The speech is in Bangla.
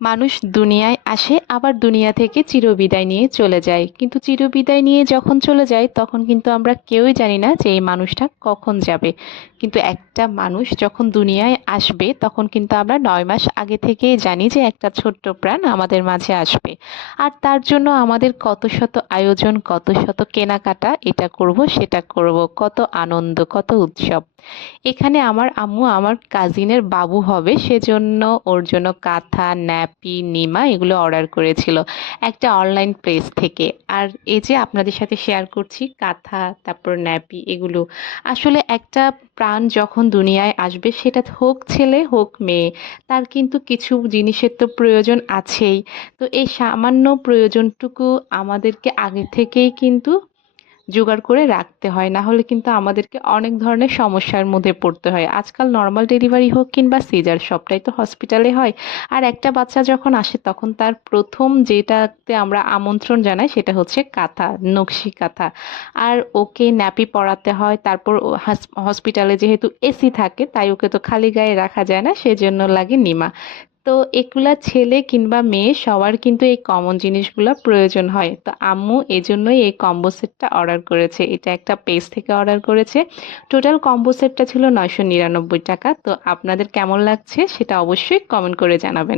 মানুষ দুনিয়ায় আসে আবার দুনিয়া থেকে চিরবিদায় নিয়ে চলে যায়, কিন্তু চিরবিদায় নিয়ে যখন চলে যায় তখন কিন্তু আমরা কেউই জানি না যে এই মানুষটা কখন যাবে। কিন্তু একটা মানুষ যখন দুনিয়ায় আসবে তখন কিন্তু আমরা 9 মাস আগে থেকেই জানি যে একটা ছোট্ট প্রাণ আমাদের মাঝে আসবে। আর তার জন্য আমাদের কত শত আয়োজন, কত শত কেনাকাটা, এটা করব সেটা করব, কত আনন্দ, কত উৎসব। এখানে আমার আম্মু আমার কাজিনের বাবু হবে সেজন্য ওর জন্য কাঁথা, ন্যাপি, নিমা এগুলো অর্ডার করেছিল একটা অনলাইন প্লেস থেকে। আর এই যে আপনাদের সাথে শেয়ার করছি কাঁথা, তারপর ন্যাপি, এগুলো আসলে একটা প্রাণ যখন দুনিয়ায় আসবে, সেটা হোক ছেলে হোক মেয়ে, তার কিন্তু কিছু জিনিসের তো প্রয়োজন আছেই। তো এই সামান্য প্রয়োজনটুকু আমাদেরকে আগে থেকেই কিন্তু জোগাড় করে রাখতে হয়, না হলে কিন্তু আমাদেরকে অনেক ধরনের সমস্যার মধ্যে পড়তে হয়। আজকাল নর্মাল ডেলিভারি হোক কিংবা সিজার, সবটাই তো হসপিটালে হয়। আর একটা বাচ্চা যখন আসে তখন তার প্রথম যেটাতে আমরা আমন্ত্রণ জানাই সেটা হচ্ছে কাঁথা, নকশি কাঁথা। আর ওকে ন্যাপি পরাতে হয়, তারপর হসপিটালে যেহেতু এসি থাকে তাই ওকে তো খালি গায়ে রাখা যায় না, সেজন্য লাগে নিমা। তো এগুলা ছেলে কিংবা মেয়ে সবার কিন্তু এই কমন জিনিসগুলো প্রয়োজন হয়। তো আম্মু এজন্যই এই কম্বো সেটটা অর্ডার করেছে, এটা একটা পেজ থেকে অর্ডার করেছে। টোটাল কম্বো সেটটা ছিল 999 টাকা। তো আপনাদের কেমন লাগছে সেটা অবশ্যই কমেন্ট করে জানাবেন।